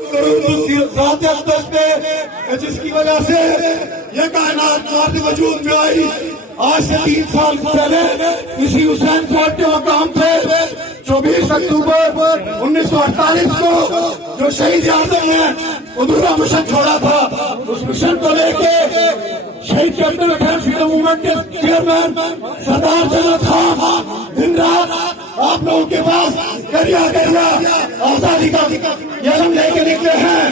ذات اقدس پہ جس کی وجہ سے یہ کائنات مارد وجود میں آئی. آج سے 3 سال پہلے اسی حسین فورٹ کے مقام پہ 24 اکتوبر 1948 کو جو شہید اعظم نے ادھورا مشن چھوڑا تھا، اس مشن کو لے کے شہید کیپٹن حسین فریڈم موومنٹ کے چیئرمین سردار جنت خان دن رات آپ لوگوں کے پاس کریا آزادی کا یہ علم لے کے نکلے ہیں.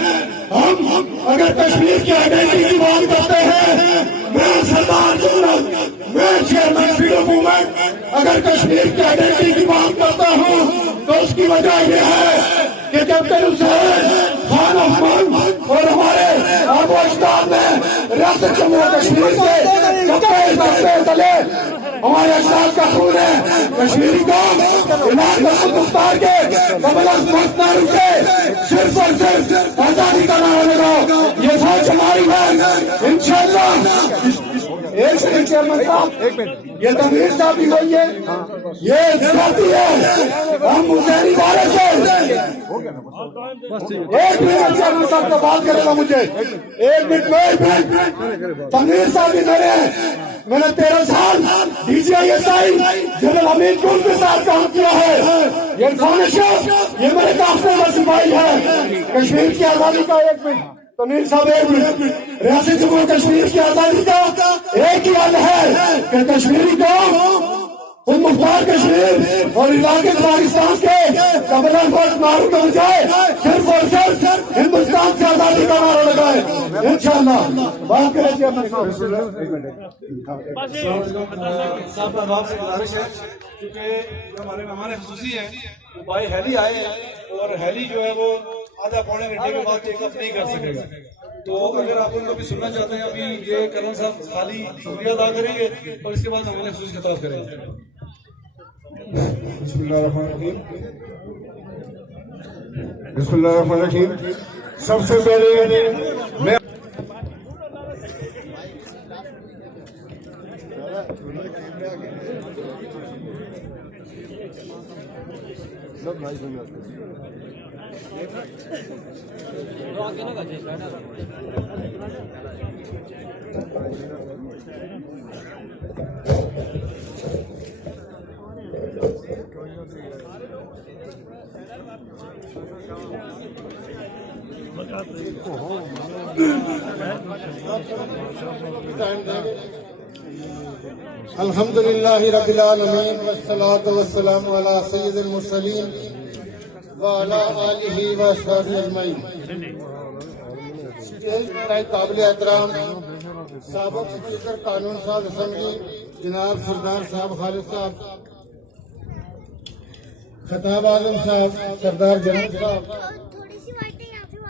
ہم اگر کشمیر کی آئیڈینٹی کی بات کرتے ہیں، میں سردار جنت، میں چیئرمین فریڈم موومنٹ اگر کشمیر کی آئیڈینٹی کی بات کرتا ہوں تو اس کی وجہ یہ ہے کہ کیپٹن حسین خان احمد اور ہمارے آبا و اجداد نے ریاست جموں و کشمیر کے چپے تلے ہمارے اجداد کا خون ہے. کشمیری قوم امام محمد مختار کے قبل از موت سے صرف اور صرف آزادی کا نعرہ لگاؤ. یہ سوچ ہماری ہے انشاءاللہ. ایک سیکنڈ چیئرمین صاحب، یہ تنویر صاحب بھی وہی ہے، یہ ساتھی ہے، ہم حسینی وارث ہیں. ایک منٹ چیئرمین صاحب کو بات کرے گا مجھے، ایک منٹ. تنویر صاحب بھی میرے ہیں، میں نے 13 سال DGISI جنرل حمید گل کے ساتھ کام کیا ہے. یہ عرفان اشرف یہ میرے کافلے کا سپاہی ہے. کشمیر کی آزادی کا ایک منٹ تنویر صاحب، ایک منٹ. ریاست جموں کشمیر کی آزادی کا ایک ہی حل ہے کہ کشمیری قوم خود مختار کشمیر اور علاقے پاکستان کے قبل از وقت معروف ہو جائے، صرف اور صرف ہندوستان سے آزادی کا نعرہ لگائے. انشاءاللہ بات کریں چیئرمین صاحب. آپ سے گزارش ہے کیونکہ ہمارے مہمان خصوصی ہیں، وہ بھائی ہیلی آئے ہیں اور ہیلی جو ہے وہ آدھا پونے گھنٹے کے بعد ٹیک آف نہیں کر سکے گا. تو اگر آپ ان کو بھی سننا چاہتے ہیں، ابھی یہ کرن صاحب خالی شکریہ ادا کریں گے اور اس کے بعد ہمارے خصوصی خطاب کریں گے. بسم اللہ الرحمن الرحیم. بسم اللہ الرحمن الرحیم. سب سے پہلے میں الحمدللہ رب العالمین والصلاة والسلام علی سید المرسلین وعلی آلہ وصحبہ اجمعین. قابل احترام سابق اسپیکر قانون صاحب اسمبلی جناب سردار صاحب خالد صاحب، خطاب اعظم صاحب سردار جنت صاحب،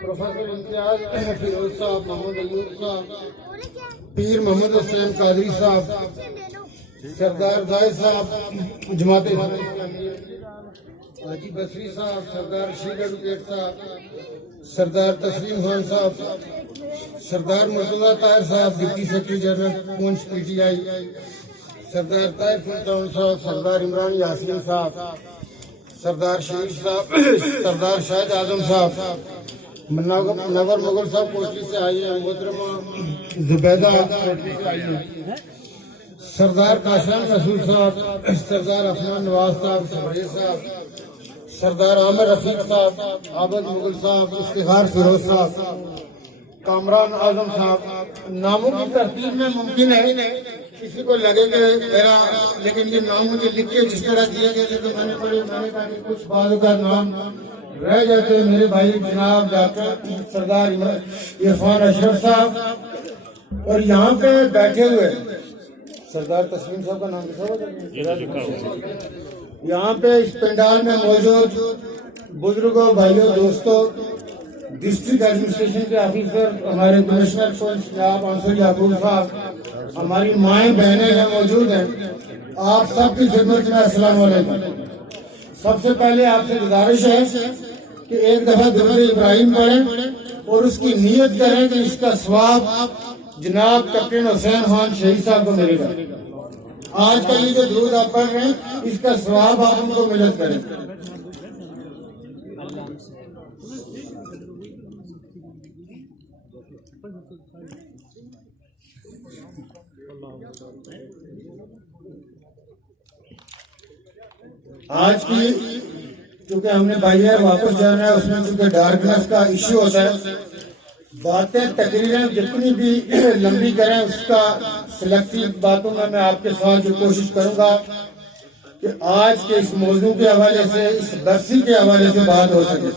پروفیسر امتیاز فیروز صاحب، محمد ایوب صاحب، پیر محمد حسین قادری صاحب، سردار زاہد صاحب جماعت اسلامی، حاجی بصری صاحب، سردار رشید ایڈوکیٹ صاحب، سردار تسلیم خان صاحب، سردار مرتضیٰ طاہر صاحب ڈپٹی سیکرٹری جنرل پونچھ PTI، سردار طاہر سلطان صاحب، سردار عمران یاسین صاحب، سردار شریف صاحب، سردار شاہد اعظم صاحب، منور مغل صاحب کوٹلی سے آئی ہیں، محترمہ زبیدہ کوٹلی سے آئی ہیں، سردار کاشان رسول صاحب، سردار افنان نواز صاحب، شبریز صاحب، سردار عامر رفیق صاحب، عابد مغل صاحب، افتخار فیروز صاحب، کامران اعظم صاحب. ناموں کی ترتیب میں ممکن ہے کسی کو لگے گا میرا، لیکن یہ نام مجھے لکھ کے جس طرح دیے گئے تھے تو میں نے پڑھے، میں نے کہا کہ کچھ بعض کا نام رہ جاتے ہیں. میرے بھائی جناب ڈاکٹر سردار عرفان اشرف صاحب، اور یہاں پہ بیٹھے ہوئے سردار تسلیم صاحب کا نام لکھا ہوا، یہاں پہ اس پنڈال میں موجود بزرگوں، بھائیوں، دوستوں، ڈسٹرکٹ ایڈمنسٹریشن کے آفیسر، ہمارے کمشنر پولیس جناب انصر یعقوب صاحب، ہماری مائیں بہنیں یہاں موجود ہیں، آپ سب کی خدمت میں السلام علیکم. سب سے پہلے آپ سے گزارش ہے کہ ایک دفعہ درود ابراہیم پڑھیں اور اس کی نیت کریں کہ اس کا ثواب جناب کیپٹن حسین خان شہید صاحب کو ملے گا. آج کا یہ جو درود آپ پڑھ رہے ہیں اس کا ثواب آپ ان کو ملت کریں. آج کی چونکہ ہم نے بھائی واپس جانا ہے، اس میں چونکہ ڈارکنیس کا ایشو ہوتا ہے، باتیں تقریراً جتنی بھی لمبی کریں اس کا سلیکٹیو باتوں میں آپ کے ساتھ جو کوشش کروں گا کہ آج کے اس موضوع کے حوالے سے، اس برسی کے حوالے سے بات ہو سکے۔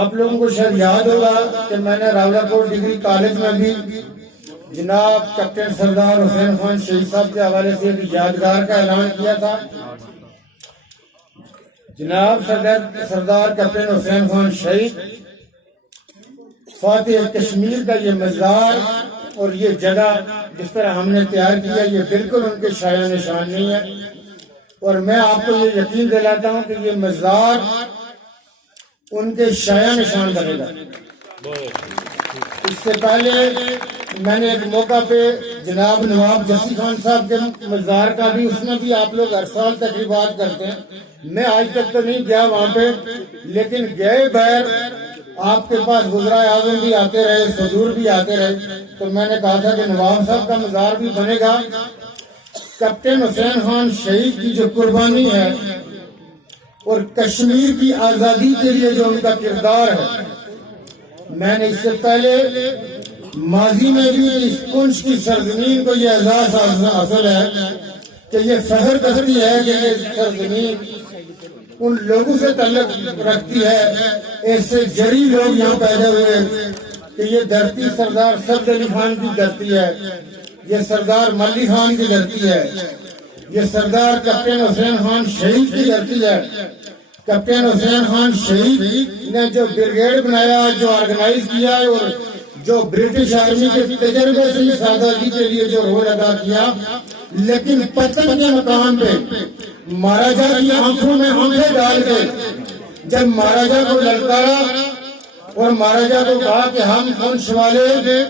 آپ لوگوں کو شاید یاد ہوگا کہ میں نے راولاکوٹ ڈگری کالج میں بھی جناب کیپٹن سردار حسین خان شہید صاحب کے حوالے سے ایک یادگار کا اعلان کیا تھا۔ جناب سردار کیپٹن حسین خان شہید فاتح کشمیر کا یہ مزار اور یہ جگہ جس طرح ہم نے تیار کیا، یہ بالکل ان کے شایع نشان نہیں ہے، اور میں آپ کو یہ یقین دلاتا ہوں کہ یہ مزار ان کے شایع نشان بنے گا۔ اس سے پہلے میں نے ایک موقع پہ جناب نواب جسی خان صاحب کے مزار کا بھی، اس میں بھی آپ لوگ ہر سال تقریبات کرتے ہیں، میں آج تک تو نہیں گیا وہاں پہ، لیکن گئے بیر آپ کے پاس وزرائے اعظم بھی آتے رہے، صدور بھی آتے رہے، تو میں نے کہا تھا کہ نواب صاحب کا مزار بھی بنے گا۔ کیپٹن حسین خان شہید کی جو قربانی ہے اور کشمیر کی آزادی کے لیے جو ان کا کردار ہے، میں نے اس سے پہلے ماضی میں بھی اس کنج کی سرزمین کو یہ احساس حاصل ہے کہ یہ فخر کرتی ہے کہ یہ سرزمین ان لوگوں سے تعلق رکھتی ہے، ایسے جری لوگ یہاں پیدا ہوئے کہ یہ دھرتی سردار سعد علی خان کی دھرتی ہے، یہ سردار ملی خان کی دھرتی ہے، یہ سردار کیپٹن حسین خان شہید کی دھرتی ہے۔ کیپٹن حسین خان شہید نے جو بریگیڈ بنایا، جو آرگنائز کیا اور جو برٹش آرمی کے تجربے سے سادگی کے لیے جو رول ادا کیا، لیکن پتن کے مقام پہ مہاراجا کی آنکھوں میں آنکھیں ڈال کے جب مہاراجا کو للکارا اور مہاراجا کو کہا کہ ہم کنش والے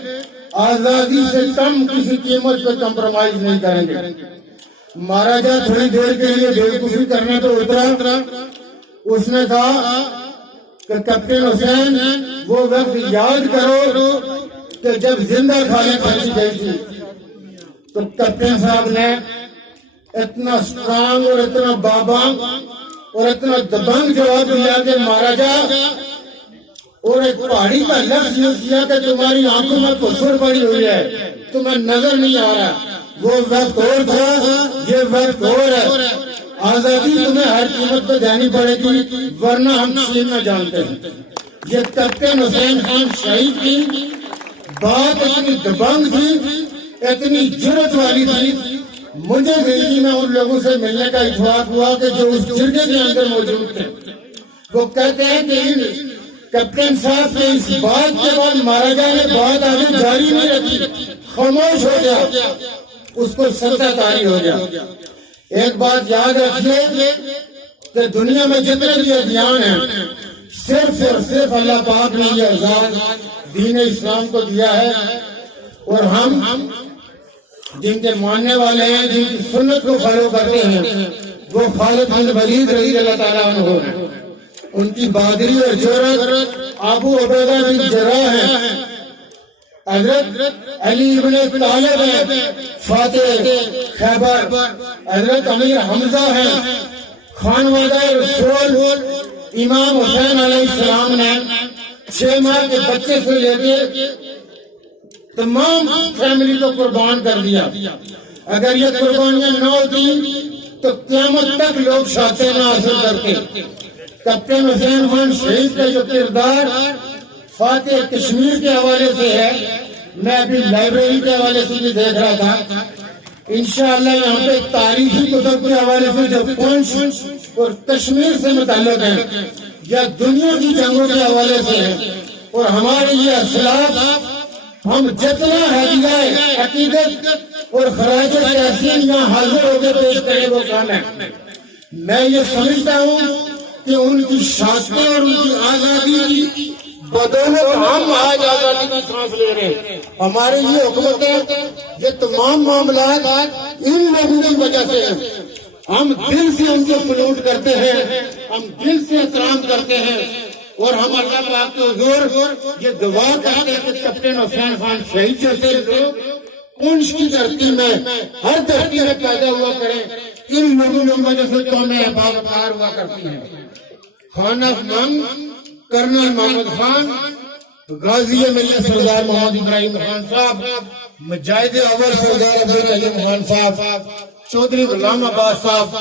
آزادی سے کم کسی قیمت پہ کمپرومائز نہیں کریں گے، مہاراجا تھوڑی دیر کے لیے بیوقوفی کرنے تو اترا، اس نے کہا کہ کیپٹن حسین وہ وقت یاد کرو کہ جب زندہ کھانے پھینکی گئی تھی، تو کیپٹن صاحب نے اتنا سٹرانگ اور اتنا بابانگ اور اتنا دبنگ جواب دیا کہ مہاراجا، اور ایک پہاڑی کا لفظ یوز کیا کہ تمہاری آنکھوں میں قصور پڑی ہوئی ہے، تمہیں نظر نہیں آ رہا، وہ وقت اور تھا، یہ وقت اور ہے، آزادی تمہیں ہر قیمت پہ دینی پڑے گی ورنہ ہم چین نہ جانتے ہیں۔ یہ کیپٹن حسین خان شہید کی بات اتنی دبنگ تھی، اتنی جرأت والی تھی، مجھے زندگی میں ان لوگوں سے ملنے کا اتفاق ہوا کہ جو اس جرگے کے اندر موجود تھے، وہ کہتے ہیں کہ کیپٹن صاحب کے اس بات کے بعد مہاراجا نے بات آگے جاری نہیں رکھی، خاموش ہو گیا، اس کو سزا طاری ہو گیا۔ ایک بات یاد رکھیے کہ دنیا میں جتنے بھی ادیان ہیں، صرف اور صرف اللہ پاک نے یہ آزاد دین اسلام کو دیا ہے، اور ہم جن کے ماننے والے ہیں، جن کی سنت کو فالو کرتے ہیں، وہ خالد بن ولید رضی اللہ تعالیٰ عنہ ہیں، ان کی بہادری اور جرأت ابو عبیدہ بن جراح ہیں، حضرت علی ابن طالب ہیں، فاتح خیبر، حضرت امیر حمزہ ہیں، خانوادہ رسول امام حسین علیہ السلام نے 6 ماہ کے بچے سے لے کے تمام فیملی کو قربان کر دیا۔ اگر یہ قربانیاں نہ ہوتی تو قیامت تک لوگ شاہتے نہ حاصل کرتے۔ کیپٹن حسین خان شہید کا جو کردار فاتح کشمیر کے حوالے سے ہے، میں ابھی لائبریری کے حوالے سے بھی دیکھ رہا تھا، انشاءاللہ یہاں پہ تاریخی کتب کے حوالے سے جو پنچ اور کشمیر سے متعلق ہے یا دنیا کی جنگوں کے حوالے سے ہے، اور ہمارے یہ اسلاف ہم جتنا ہدیہ عقیدت اور خراج تحسین یہاں حاضر ہو کے پیش کرے وہ کام ہے۔ میں یہ سمجھتا ہوں کہ ان کی شاستیں اور ان کی آزادی کی بدولت ہم آج آزادی کی سانس لے رہے ہیں۔ ہمارے یہ حکومتیں، یہ تمام معاملات ان لوگوں کی وجہ سے ہیں۔ ہم دل سے ان کو سلوٹ کرتے ہیں، ہم دل سے احترام کرتے ہیں، اور ہم اللہ پاک کے حضور یہ دعا کرتے ہیں کہ کیپٹن حسین خان شہید جیسے لوگ پونچھ کی دھرتی میں ہر دھرتی میں پیدا ہوا کریں. ان لوگوں کی وجہ سے قومیں باوقار ہوا کرتی ہیں. خانہ من کرنل محمد خان، غازی ملت سردار محمد ابراہیم خان صاحب، مجاہد اول سردار عبدالعلیم خان صاحب، چودھری غلام عباس صاحب.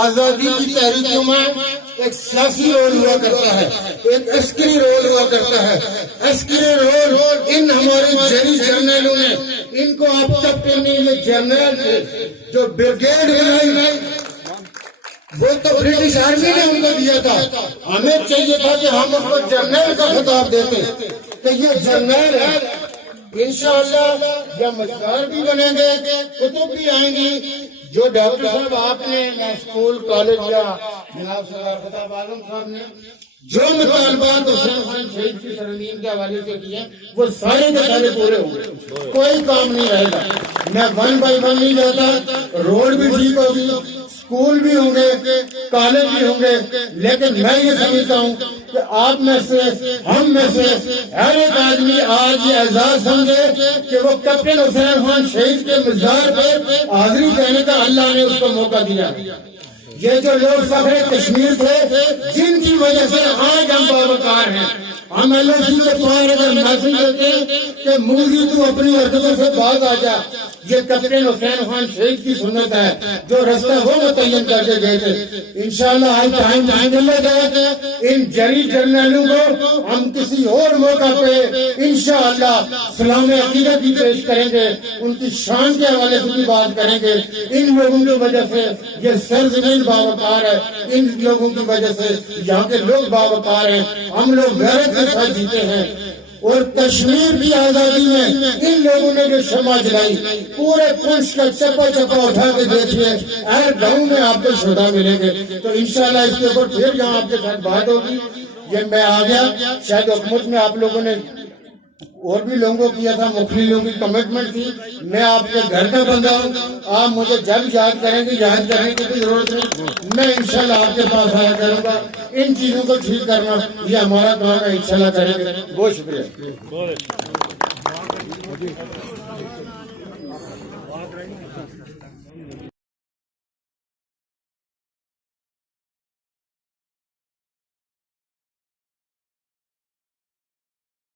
آزادی کی تحریکوں میں ایک سیاسی رول ہوا کرتا ہے، ایک عسکری رول ہوا کرتا ہے. عسکری رول ان ہمارے جری جرنیلوں نے، ان کو آپ تک کے نہیں، یہ جرنیل تھے جو بریگیڈ بنائی وہ تو برٹش آرمی نے ان کو دیا تھا. ہمیں چاہیے تھا کہ ہم ان کو جرنیل کا خطاب دیتے کہ یہ جرنیل ہے. انشاءاللہ جب مزدار بھی بنیں گے، کتب بھی آئیں گی. جو ڈاکٹر صاحب آپ نے اسکول کالج یا جناب سردار فتح عالم صاحب نے جو مطالبات حسین خان شہید کی ترمیم کے حوالے سے کیے وہ سارے کے سارے پورے ہوں گے، کوئی کام نہیں رہے گا. میں 1 بائی 1 نہیں جاتا، روڈ بھی ٹھیک ہوگی، اسکول بھی ہوں گے، کالج بھی ہوں گے. لیکن میں یہ سمجھتا ہوں کہ آپ میں سے، ہم میں سے ہر ایک آدمی آج یہ اعزاز سمجھے کہ وہ کیپٹن حسین خان شہید کے مزار پہ حاضری دینے کا اللہ نے اس کو موقع دیا. یہ جو لوگ سفر کشمیر تھے جن کی وجہ سے آج ہم باوقار ہیں، ہم ایل او سی کے پار اگر میسج دیتے ہیں کہ موزی تو اپنی حرکتوں سے باز آ جا، یہ کیپٹن حسین خان شہید کی سنت ہے جو رستہ وہ متعین کر کے گئے تھے. انشاءاللہ آج ٹائم ملے گا ان جری جرنیلوں کو ہم کسی اور موقع پہ انشاءاللہ سلام عقیدت بھی پیش کریں گے، ان کی شان کے حوالے سے بھی بات کریں گے. ان لوگوں کی وجہ سے یہ سرزمین باوقار ہے، ان لوگوں کی وجہ سے یہاں کے لوگ باوقار ہیں. ہم لوگ غیرت کے ساتھ جیتے ہیں. اور کشمیر کی آزادی میں ان لوگوں نے جو شمع جلائی، پورے پنچ کا چپا چپا اٹھا کے دیکھیے، ہر گاؤں میں آپ کو شہدا ملیں گے. تو انشاءاللہ اس کے اوپر پھر یہاں آپ کے ساتھ بات ہوگی. یہ میں آ گیا، شاید حکومت میں آپ لوگوں نے اور بھی لوگوں کو کیا تھا، مختلف لوگوں کی کمٹمنٹ تھی. میں آپ کے گھر کا بندہ ہوں، آپ مجھے جب یاد کریں گے، یاد کرنے کی کوئی ضرورت نہیں، میں انشاءاللہ آپ کے پاس آیا کروں گا. ان چیزوں کو ٹھیک کرنا یہ ہمارا کام ہے، انشاءاللہ کریں گے. بہت شکریہ.